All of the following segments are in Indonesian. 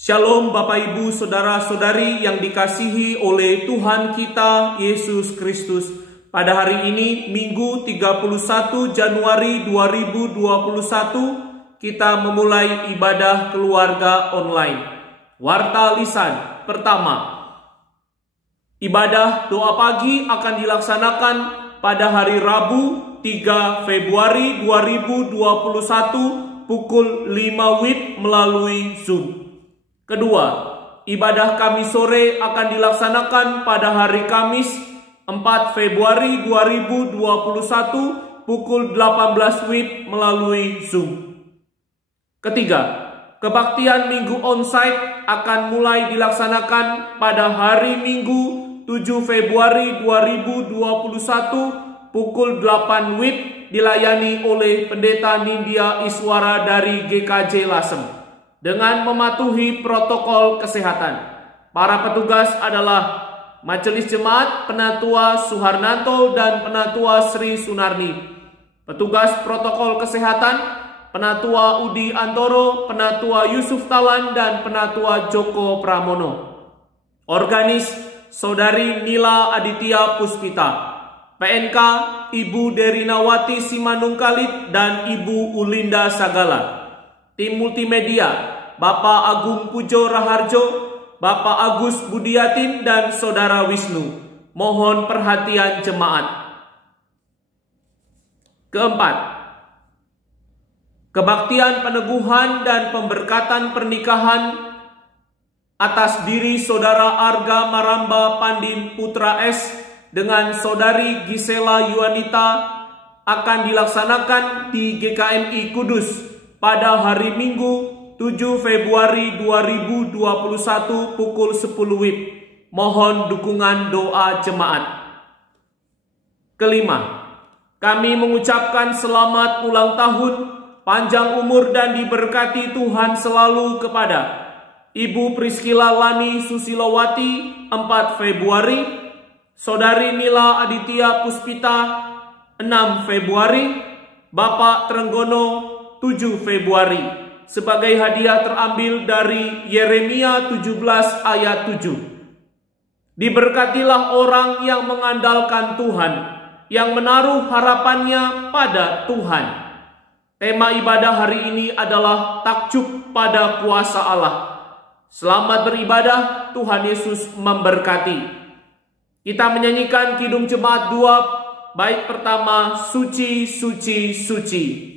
Shalom Bapak Ibu Saudara-saudari yang dikasihi oleh Tuhan kita Yesus Kristus. Pada hari ini Minggu 31 Januari 2021 kita memulai ibadah keluarga online. Warta lisan pertama. Ibadah doa pagi akan dilaksanakan pada hari Rabu 3 Februari 2021 pukul 5 WIB melalui Zoom. Kedua, ibadah Kamis sore akan dilaksanakan pada hari Kamis 4 Februari 2021 pukul 18 WIB melalui Zoom. Ketiga, kebaktian Minggu onsite akan mulai dilaksanakan pada hari Minggu 7 Februari 2021 pukul 8 WIB dilayani oleh Pendeta Nindya Iswara dari GKJ Lasem dengan mematuhi protokol kesehatan. Para petugas adalah Majelis Jemaat Penatua Suharnanto dan Penatua Sri Sunarni. Petugas protokol kesehatan Penatua Udi Antoro, Penatua Yusuf Talan, dan Penatua Joko Pramono. Organis Saudari Nila Aditya Puspita. PNK Ibu Derinawati Simanungkalit dan Ibu Ulinda Sagala. Tim multimedia Bapak Agung Pujo Raharjo, Bapak Agus Budiatin, dan Saudara Wisnu. Mohon perhatian jemaat. Keempat, kebaktian peneguhan dan pemberkatan pernikahan atas diri Saudara Arga Maramba Pandin Putra S dengan Saudari Gisela Yuanita akan dilaksanakan di GKMI Kudus pada hari Minggu 7 Februari 2021 pukul 10 WIB. Mohon dukungan doa jemaat. Kelima, kami mengucapkan selamat ulang tahun, panjang umur dan diberkati Tuhan selalu kepada Ibu Priscilla Lani Susilowati 4 Februari, Saudari Nila Aditya Puspita 6 Februari, Bapak Trenggono 7 Februari, sebagai hadiah terambil dari Yeremia 17 ayat 7. Diberkatilah orang yang mengandalkan Tuhan, yang menaruh harapannya pada Tuhan. Tema ibadah hari ini adalah takjub pada kuasa Allah. Selamat beribadah, Tuhan Yesus memberkati. Kita menyanyikan Kidung Jemaat 2, bait pertama, Suci, Suci, Suci.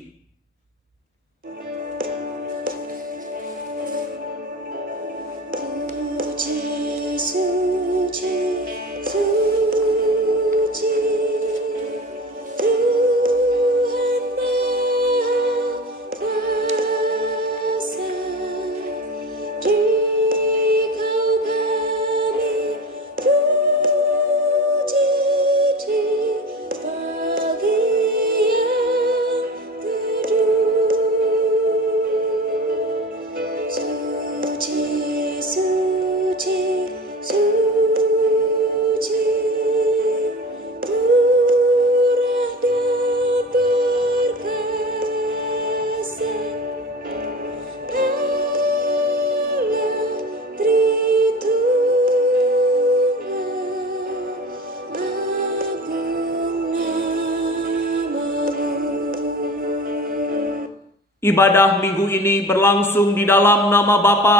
Ibadah minggu ini berlangsung di dalam nama Bapa,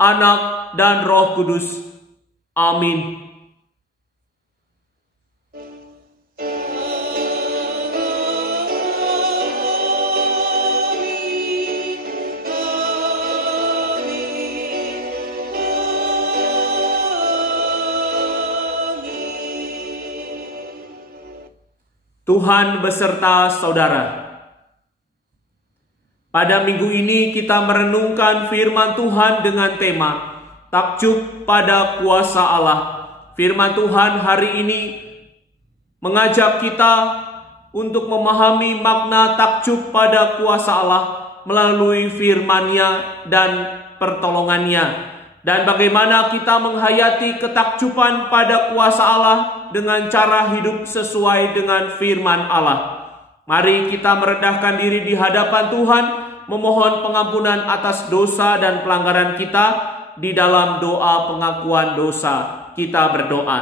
Anak, dan Roh Kudus. Amin. Tuhan beserta saudara. Pada minggu ini kita merenungkan firman Tuhan dengan tema takjub pada kuasa Allah. Firman Tuhan hari ini mengajak kita untuk memahami makna takjub pada kuasa Allah melalui firman-Nya dan pertolongan-Nya, dan bagaimana kita menghayati ketakjuban pada kuasa Allah dengan cara hidup sesuai dengan firman Allah. Mari kita merendahkan diri di hadapan Tuhan, memohon pengampunan atas dosa dan pelanggaran kita, di dalam doa pengakuan dosa. Kita berdoa.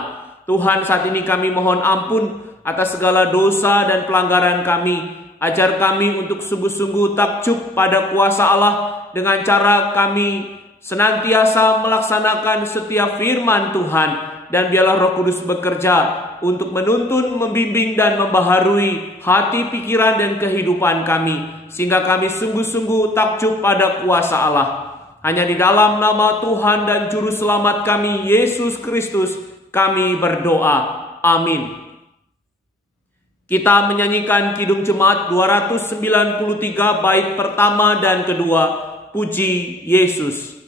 Tuhan, saat ini kami mohon ampun atas segala dosa dan pelanggaran kami. Ajar kami untuk sungguh-sungguh takjub pada kuasa Allah dengan cara kami senantiasa melaksanakan setiap firman Tuhan. Dan biarlah Roh Kudus bekerja untuk menuntun, membimbing, dan membaharui hati, pikiran, dan kehidupan kami. Sehingga kami sungguh-sungguh takjub pada kuasa Allah. Hanya di dalam nama Tuhan dan Juru Selamat kami, Yesus Kristus, kami berdoa. Amin. Kita menyanyikan Kidung Jemaat 293 bait pertama dan kedua. Puji Yesus.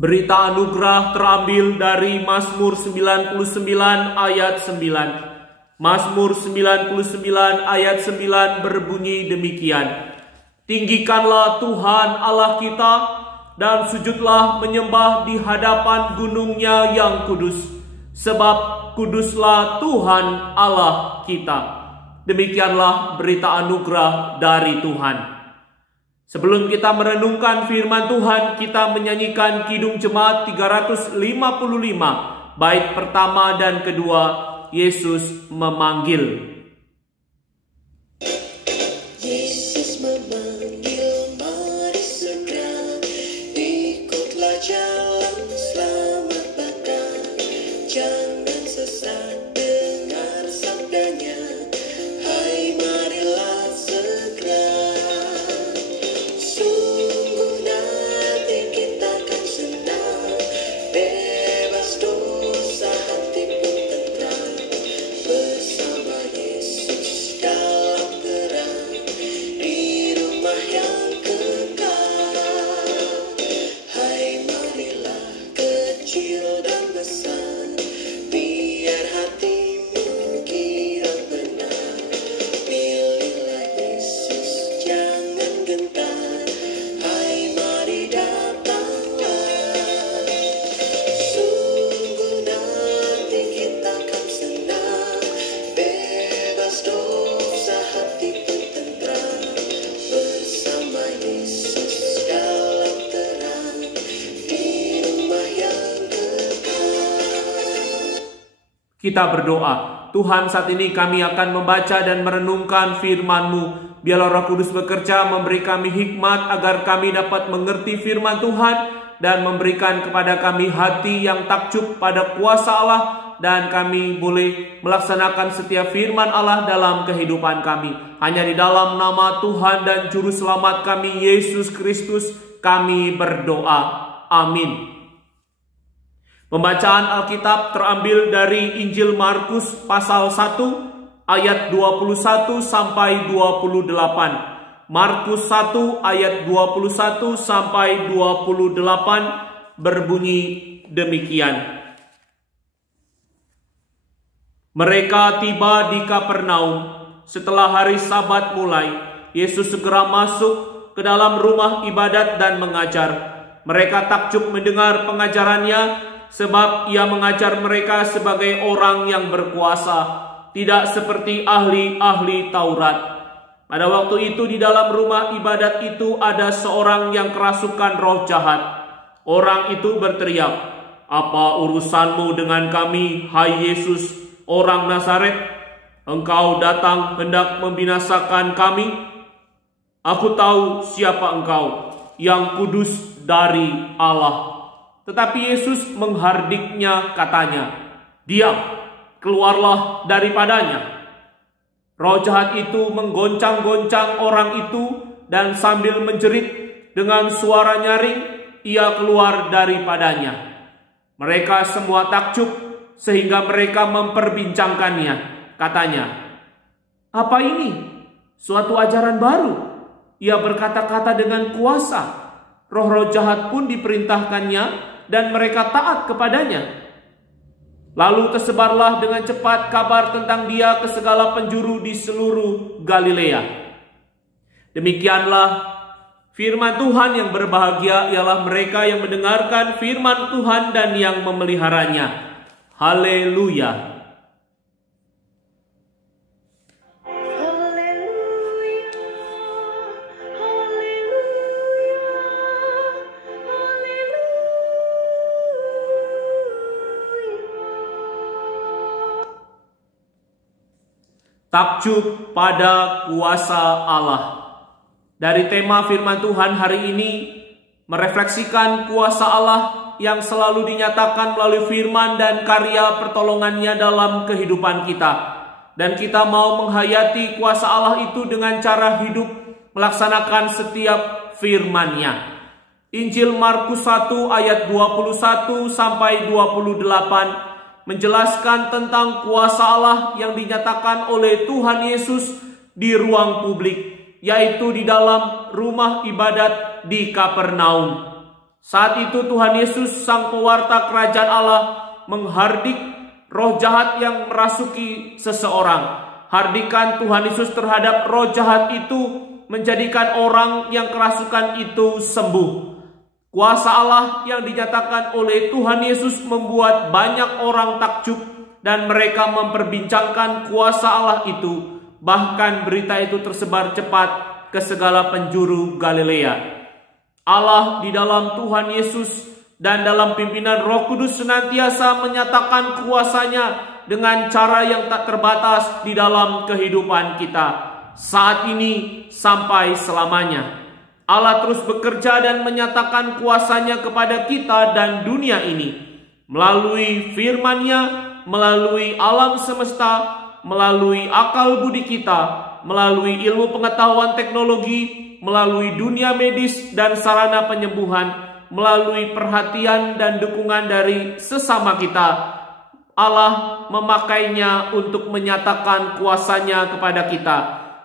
Berita anugerah terambil dari Mazmur 99 ayat 9. Mazmur 99 ayat 9 berbunyi demikian. Tinggikanlah Tuhan Allah kita dan sujudlah menyembah di hadapan gunung-Nya yang kudus, sebab kuduslah Tuhan Allah kita. Demikianlah berita anugerah dari Tuhan. Sebelum kita merenungkan firman Tuhan, kita menyanyikan Kidung Jemaat 355, bait pertama dan kedua, Yesus memanggil. Yesus memanggil, mari segera, ikutlah jalan selamat badan. Jangan sesat, dengar sabdanya, hai marilah segera. Kita berdoa. Tuhan, saat ini kami akan membaca dan merenungkan firman-Mu. Biarlah Roh Kudus bekerja, memberi kami hikmat agar kami dapat mengerti firman Tuhan dan memberikan kepada kami hati yang takjub pada kuasa Allah dan kami boleh melaksanakan setiap firman Allah dalam kehidupan kami. Hanya di dalam nama Tuhan dan Juru Selamat kami, Yesus Kristus, kami berdoa. Amin. Pembacaan Alkitab terambil dari Injil Markus pasal 1 ayat 21 sampai 28. Markus 1 ayat 21 sampai 28 berbunyi demikian. Mereka tiba di Kapernaum. Setelah hari Sabat mulai, Yesus segera masuk ke dalam rumah ibadat dan mengajar. Mereka takjub mendengar pengajarannya, sebab ia mengajar mereka sebagai orang yang berkuasa, tidak seperti ahli-ahli Taurat. Pada waktu itu di dalam rumah ibadat itu ada seorang yang kerasukan roh jahat. Orang itu berteriak, "Apa urusanmu dengan kami, hai Yesus, orang Nazaret? Engkau datang hendak membinasakan kami? Aku tahu siapa engkau, yang kudus dari Allah." Tetapi Yesus menghardiknya, katanya, "Diam, keluarlah daripadanya." Roh jahat itu menggoncang-goncang orang itu, dan sambil menjerit dengan suara nyaring, ia keluar daripadanya. Mereka semua takjub, sehingga mereka memperbincangkannya. Katanya, "Apa ini? Suatu ajaran baru. Ia berkata-kata dengan kuasa. Roh-roh jahat pun diperintahkannya, dan mereka taat kepadanya." Lalu tersebarlah dengan cepat kabar tentang dia ke segala penjuru di seluruh Galilea. Demikianlah firman Tuhan. Yang berbahagia ialah mereka yang mendengarkan firman Tuhan dan yang memeliharanya. Haleluya. Takjub pada kuasa Allah. Dari tema firman Tuhan hari ini merefleksikan kuasa Allah yang selalu dinyatakan melalui firman dan karya pertolongannya dalam kehidupan kita. Dan kita mau menghayati kuasa Allah itu dengan cara hidup melaksanakan setiap firman-Nya. Injil Markus 1 ayat 21 sampai 28 menjelaskan tentang kuasa Allah yang dinyatakan oleh Tuhan Yesus di ruang publik, yaitu di dalam rumah ibadat di Kapernaum. Saat itu Tuhan Yesus, sang pewarta kerajaan Allah, menghardik roh jahat yang merasuki seseorang. Hardikan Tuhan Yesus terhadap roh jahat itu menjadikan orang yang kerasukan itu sembuh. Kuasa Allah yang dinyatakan oleh Tuhan Yesus membuat banyak orang takjub, dan mereka memperbincangkan kuasa Allah itu. Bahkan berita itu tersebar cepat ke segala penjuru Galilea. Allah di dalam Tuhan Yesus dan dalam pimpinan Roh Kudus senantiasa menyatakan kuasa-Nya dengan cara yang tak terbatas di dalam kehidupan kita, saat ini sampai selamanya. Allah terus bekerja dan menyatakan kuasa-Nya kepada kita dan dunia ini melalui firman-Nya, melalui alam semesta, melalui akal budi kita, melalui ilmu pengetahuan teknologi, melalui dunia medis dan sarana penyembuhan, melalui perhatian dan dukungan dari sesama kita. Allah memakainya untuk menyatakan kuasa-Nya kepada kita.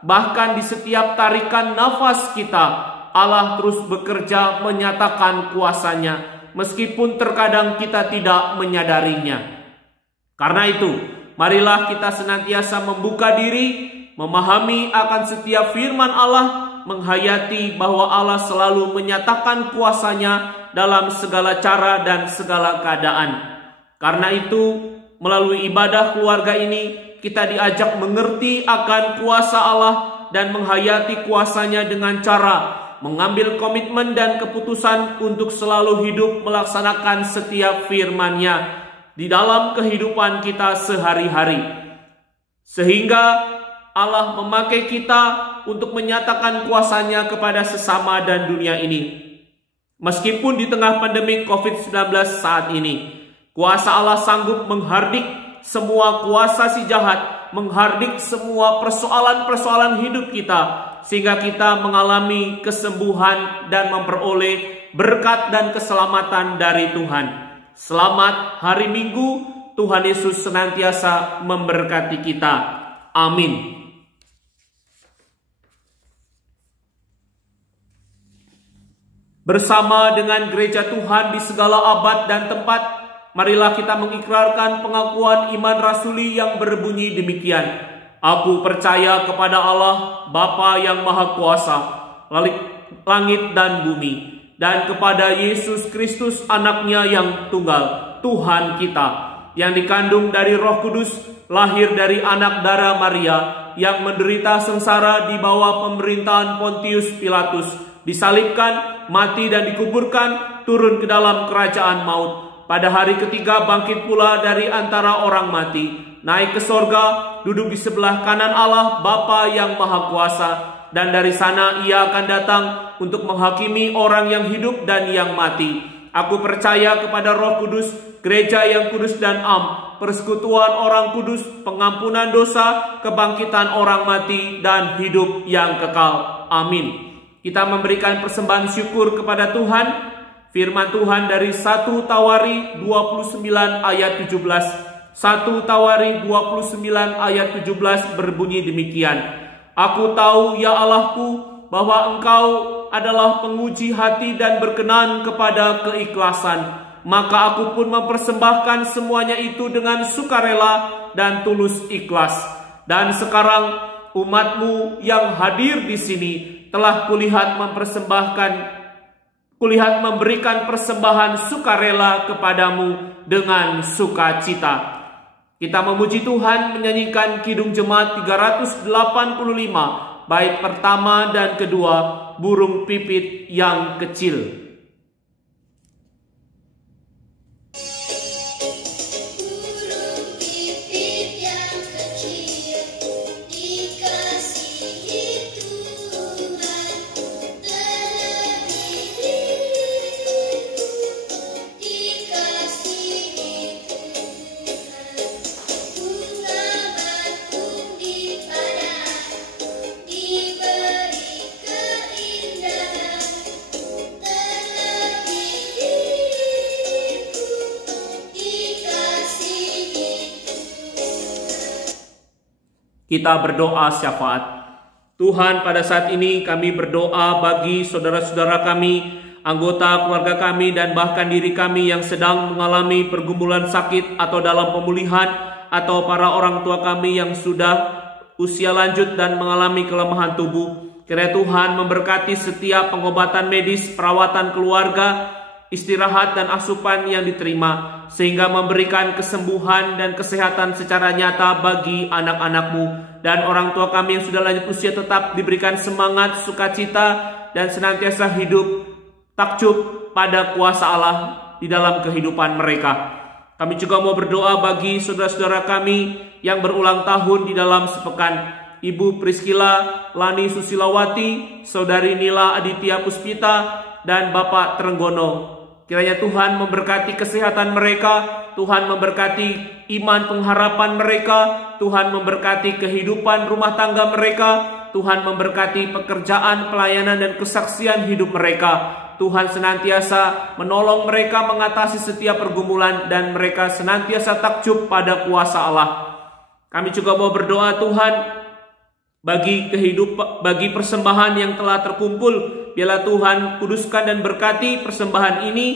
Bahkan di setiap tarikan nafas kita, Allah terus bekerja menyatakan kuasa-Nya, meskipun terkadang kita tidak menyadarinya. Karena itu, marilah kita senantiasa membuka diri, memahami akan setiap firman Allah, menghayati bahwa Allah selalu menyatakan kuasa-Nya dalam segala cara dan segala keadaan. Karena itu, melalui ibadah keluarga ini, kita diajak mengerti akan kuasa Allah dan menghayati kuasa-Nya dengan cara mengambil komitmen dan keputusan untuk selalu hidup melaksanakan setiap firman-Nya di dalam kehidupan kita sehari-hari. Sehingga Allah memakai kita untuk menyatakan kuasa-Nya kepada sesama dan dunia ini. Meskipun di tengah pandemi COVID-19 saat ini, kuasa Allah sanggup menghardik semua kuasa si jahat menghardik semua persoalan-persoalan hidup kita, sehingga kita mengalami kesembuhan dan memperoleh berkat dan keselamatan dari Tuhan. Selamat hari Minggu, Tuhan Yesus senantiasa memberkati kita. Amin. Bersama dengan gereja Tuhan di segala abad dan tempat, marilah kita mengikrarkan pengakuan iman rasuli yang berbunyi demikian. Aku percaya kepada Allah, Bapa yang Maha Kuasa, langit dan bumi, dan kepada Yesus Kristus anaknya yang tunggal, Tuhan kita, yang dikandung dari Roh Kudus, lahir dari anak darah Maria, yang menderita sengsara di bawah pemerintahan Pontius Pilatus, disalibkan, mati dan dikuburkan, turun ke dalam kerajaan maut. Pada hari ketiga bangkit pula dari antara orang mati, naik ke sorga, duduk di sebelah kanan Allah Bapa yang Maha Kuasa, dan dari sana ia akan datang untuk menghakimi orang yang hidup dan yang mati. Aku percaya kepada Roh Kudus, gereja yang kudus dan am, persekutuan orang kudus, pengampunan dosa, kebangkitan orang mati, dan hidup yang kekal. Amin. Kita memberikan persembahan syukur kepada Tuhan. Firman Tuhan dari 1 Tawari 29 ayat 17. 1 Tawari 29 ayat 17 berbunyi demikian. Aku tahu ya Allahku bahwa Engkau adalah penguji hati dan berkenan kepada keikhlasan. Maka aku pun mempersembahkan semuanya itu dengan sukarela dan tulus ikhlas. Dan sekarang umat-Mu yang hadir di sini telah kulihat memberikan persembahan sukarela kepadamu dengan sukacita. Kita memuji Tuhan menyanyikan Kidung Jemaat 385, bait pertama dan kedua, Burung Pipit yang Kecil. Kita berdoa syafaat. Tuhan, pada saat ini kami berdoa bagi saudara-saudara kami, anggota keluarga kami, dan bahkan diri kami yang sedang mengalami pergumulan sakit atau dalam pemulihan, atau para orang tua kami yang sudah usia lanjut dan mengalami kelemahan tubuh. Kiranya Tuhan memberkati setiap pengobatan medis, perawatan keluarga, istirahat dan asupan yang diterima, sehingga memberikan kesembuhan dan kesehatan secara nyata bagi anak-anak-Mu. Dan orang tua kami yang sudah lanjut usia tetap diberikan semangat, sukacita, dan senantiasa hidup takjub pada kuasa Allah di dalam kehidupan mereka. Kami juga mau berdoa bagi saudara-saudara kami yang berulang tahun di dalam sepekan. Ibu Priscila Lani Susilawati, Saudari Nila Aditya Puspita, dan Bapak Trenggono. Kiranya Tuhan memberkati kesehatan mereka, Tuhan memberkati iman pengharapan mereka, Tuhan memberkati kehidupan rumah tangga mereka, Tuhan memberkati pekerjaan, pelayanan, dan kesaksian hidup mereka. Tuhan senantiasa menolong mereka mengatasi setiap pergumulan, dan mereka senantiasa takjub pada kuasa Allah. Kami juga mau berdoa Tuhan bagi persembahan yang telah terkumpul. Biarlah Tuhan kuduskan dan berkati persembahan ini,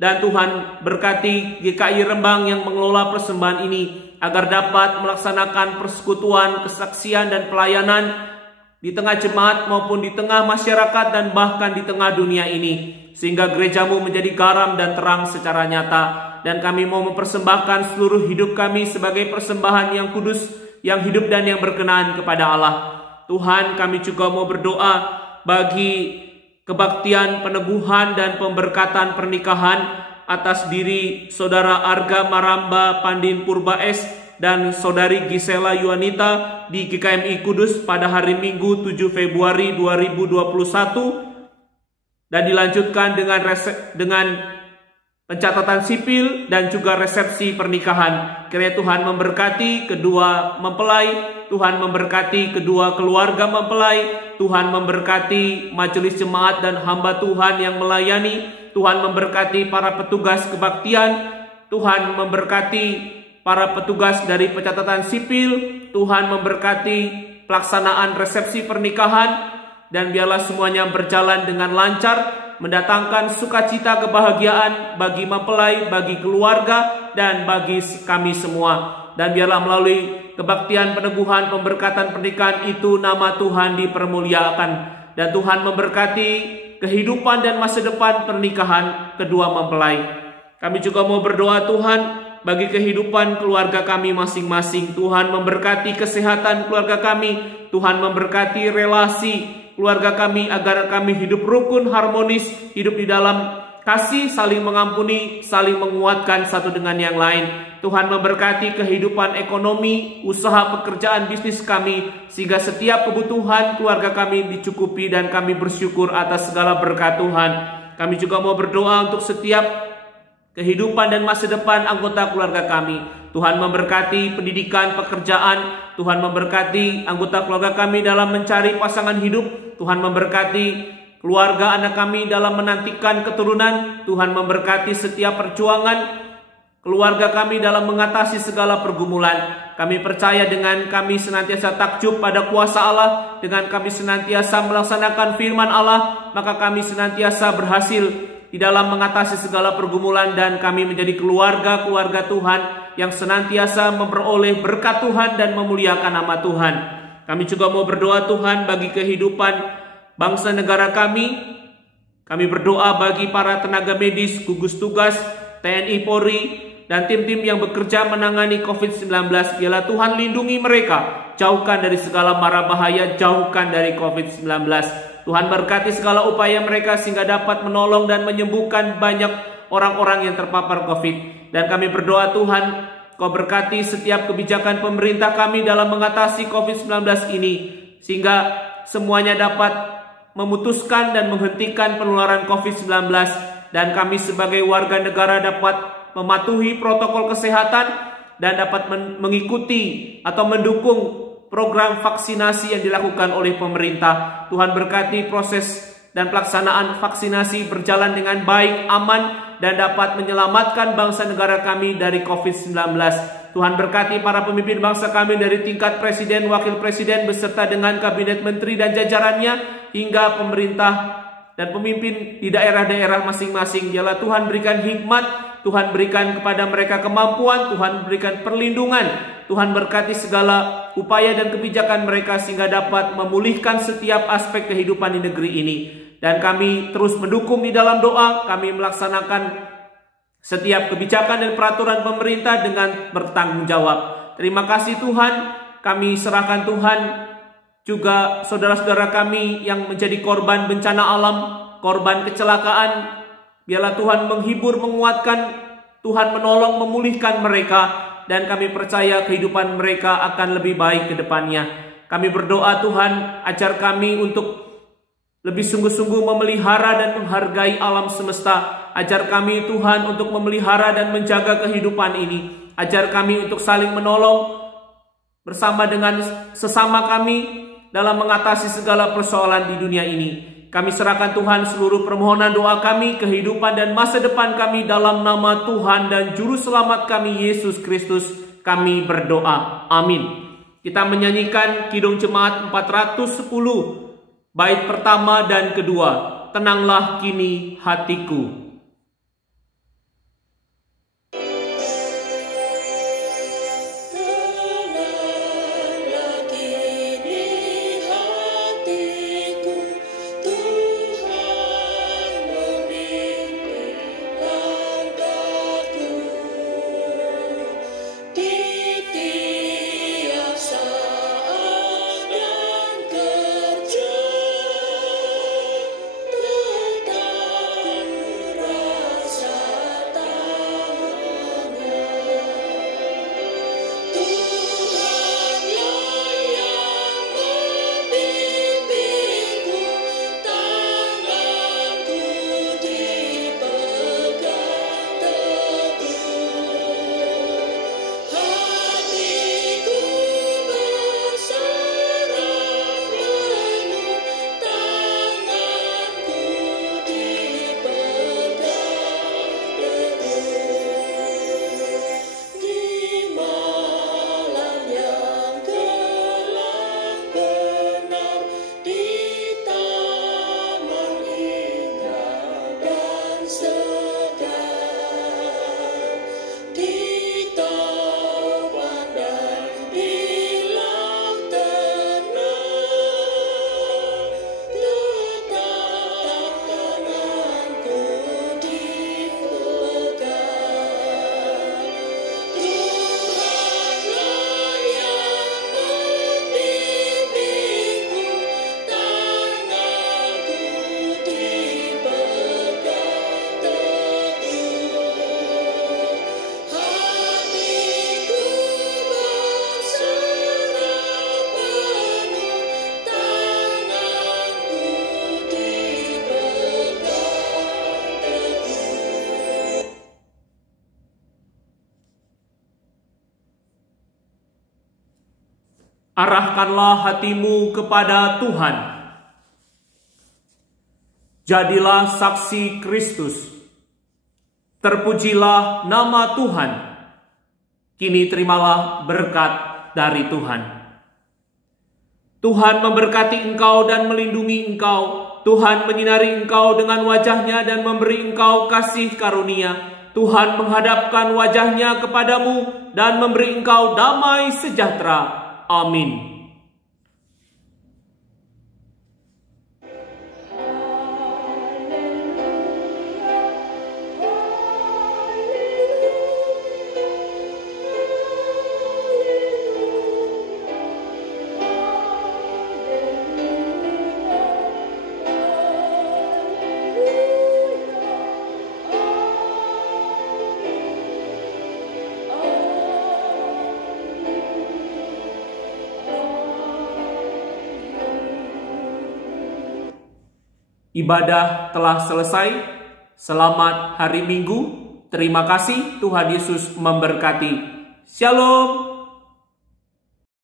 dan Tuhan berkati GKI Rembang yang mengelola persembahan ini, agar dapat melaksanakan persekutuan, kesaksian, dan pelayanan di tengah jemaat maupun di tengah masyarakat dan bahkan di tengah dunia ini, sehingga gerejamu menjadi garam dan terang secara nyata. Dan kami mau mempersembahkan seluruh hidup kami sebagai persembahan yang kudus, yang hidup dan yang berkenan kepada Allah. Tuhan, kami juga mau berdoa bagi kebaktian, peneguhan, dan pemberkatan pernikahan atas diri Saudara Arga Maramba Pandin Purba S dan Saudari Gisela Yuanita di GKMI Kudus pada hari Minggu 7 Februari 2021, dan dilanjutkan dengan pencatatan sipil, dan juga resepsi pernikahan. Kiranya Tuhan memberkati kedua mempelai, Tuhan memberkati kedua keluarga mempelai, Tuhan memberkati majelis jemaat dan hamba Tuhan yang melayani, Tuhan memberkati para petugas kebaktian, Tuhan memberkati para petugas dari pencatatan sipil, Tuhan memberkati pelaksanaan resepsi pernikahan, dan biarlah semuanya berjalan dengan lancar, mendatangkan sukacita kebahagiaan bagi mempelai, bagi keluarga, dan bagi kami semua. Dan biarlah melalui kebaktian, peneguhan, pemberkatan pernikahan itu nama Tuhan dipermuliakan. Dan Tuhan memberkati kehidupan dan masa depan pernikahan kedua mempelai. Kami juga mau berdoa Tuhan bagi kehidupan keluarga kami masing-masing. Tuhan memberkati kesehatan keluarga kami. Tuhan memberkati relasi keluarga kami agar kami hidup rukun, harmonis, hidup di dalam kasih, saling mengampuni, saling menguatkan satu dengan yang lain. Tuhan memberkati kehidupan ekonomi, usaha, pekerjaan, bisnis kami, sehingga setiap kebutuhan keluarga kami dicukupi dan kami bersyukur atas segala berkat Tuhan. Kami juga mau berdoa untuk setiap kehidupan dan masa depan anggota keluarga kami. Tuhan memberkati pendidikan, pekerjaan. Tuhan memberkati anggota keluarga kami dalam mencari pasangan hidup. Tuhan memberkati keluarga anak kami dalam menantikan keturunan. Tuhan memberkati setiap perjuangan keluarga kami dalam mengatasi segala pergumulan. Kami percaya dengan kami senantiasa takjub pada kuasa Allah, dengan kami senantiasa melaksanakan firman Allah, maka kami senantiasa berhasil di dalam mengatasi segala pergumulan, dan kami menjadi keluarga Tuhan yang senantiasa memperoleh berkat Tuhan dan memuliakan nama Tuhan. Kami juga mau berdoa Tuhan bagi kehidupan bangsa negara kami. Kami berdoa bagi para tenaga medis, gugus tugas, TNI, Polri, dan tim-tim yang bekerja menangani COVID-19. Biarlah Tuhan lindungi mereka, jauhkan dari segala mara bahaya, jauhkan dari COVID-19. Tuhan berkati segala upaya mereka sehingga dapat menolong dan menyembuhkan banyak orang-orang yang terpapar COVID. Dan kami berdoa Tuhan, Kau berkati setiap kebijakan pemerintah kami dalam mengatasi COVID-19 ini, sehingga semuanya dapat memutuskan dan menghentikan penularan COVID-19, dan kami sebagai warga negara dapat mematuhi protokol kesehatan dan dapat mengikuti atau mendukung program vaksinasi yang dilakukan oleh pemerintah. Tuhan berkati proses dan pelaksanaan vaksinasi berjalan dengan baik, aman, dan dapat menyelamatkan bangsa negara kami dari COVID-19. Tuhan berkati para pemimpin bangsa kami dari tingkat presiden, wakil presiden, beserta dengan kabinet menteri dan jajarannya, hingga pemerintah dan pemimpin di daerah-daerah masing-masing. Biarlah Tuhan berikan hikmat, Tuhan berikan kepada mereka kemampuan, Tuhan berikan perlindungan, Tuhan berkati segala upaya dan kebijakan mereka sehingga dapat memulihkan setiap aspek kehidupan di negeri ini. Dan kami terus mendukung di dalam doa, kami melaksanakan setiap kebijakan dan peraturan pemerintah dengan bertanggung jawab. Terima kasih Tuhan, kami serahkan Tuhan juga saudara-saudara kami yang menjadi korban bencana alam, korban kecelakaan. Biarlah Tuhan menghibur, menguatkan, Tuhan menolong, memulihkan mereka, dan kami percaya kehidupan mereka akan lebih baik ke depannya. Kami berdoa Tuhan, ajar kami untuk lebih sungguh-sungguh memelihara dan menghargai alam semesta. Ajar kami Tuhan untuk memelihara dan menjaga kehidupan ini. Ajar kami untuk saling menolong bersama dengan sesama kami dalam mengatasi segala persoalan di dunia ini. Kami serahkan Tuhan seluruh permohonan doa kami, kehidupan dan masa depan kami dalam nama Tuhan dan Juru Selamat kami Yesus Kristus. Kami berdoa. Amin. Kita menyanyikan Kidung Jemaat 410. Bait pertama dan kedua, Tenanglah Kini Hatiku. Terang Arahkanlah hatimu kepada Tuhan. Jadilah saksi Kristus. Terpujilah nama Tuhan. Kini terimalah berkat dari Tuhan. Tuhan memberkati engkau dan melindungi engkau. Tuhan menyinari engkau dengan wajah-Nya dan memberi engkau kasih karunia. Tuhan menghadapkan wajah-Nya kepadamu dan memberi engkau damai sejahtera. Amin. Ibadah telah selesai. Selamat hari Minggu. Terima kasih, Tuhan Yesus memberkati. Shalom.